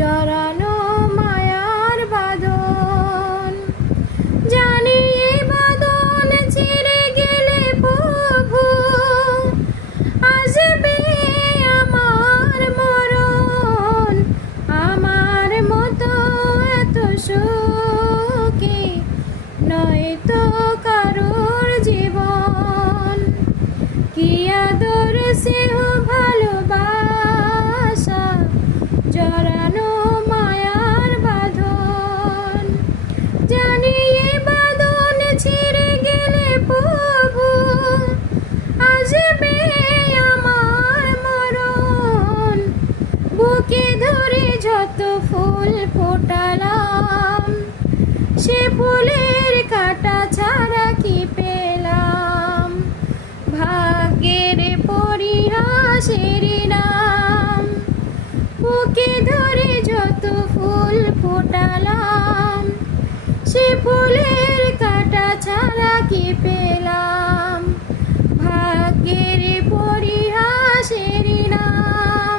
জড়ানো মায়ার বাঁধন। জানি এই বাঁধন ছিঁড়ে গেলে প্রভু আসবে আমার মরণ। আমার মতো এত সুখী নয়তো কারোর জীবন। কি আদর স্নেহ ভালোবাসা জড়ানো মায়ার বাঁধন। জানি এই বাঁধন ছিঁড়ে গেলে প্রভু আসবে আমার মরণ। বুকে ধরে যত ফুল ফোটালাম সে ফুলের কাঁটা ছাড়া কি পেলাম। ভাগ্যের পরিহাসের নাম। বুকে ধরে যত ফুল ফোটালাম সে ফুলের কাঁটা ছাড়া কি পেলাম। ভাগ্যের পরিহাসের নাম।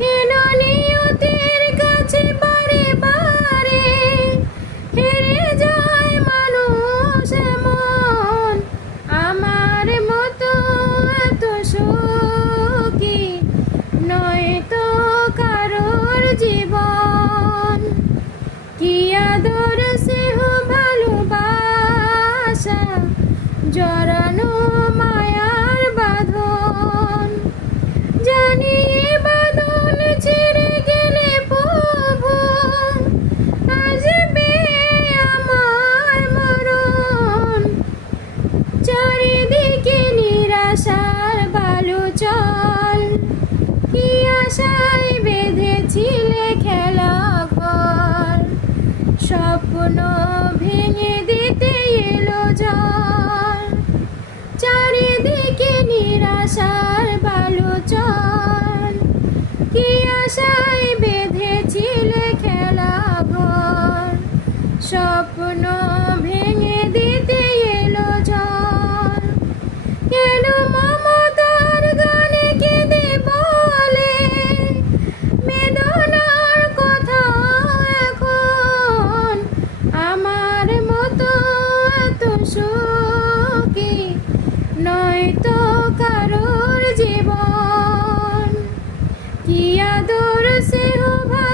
হেন নিয়তির কাছে বারে বারে হেরে যায় মানুষ এমন। আমার মতো এত সুখী নয়তো কারোর জীবন। কি আদর স্নেহ ভালোবাসা জড়ানো মায়ার বাঁধন। জানি এই বাঁধন ছিঁড়ে গেলে প্রভু আসবে আমার মরণ। চারিদিকে নিরাশার বালুচল। কি আশায় বেঁধেছিলে খেলা ঘর। স্বপ্ন ভেঙে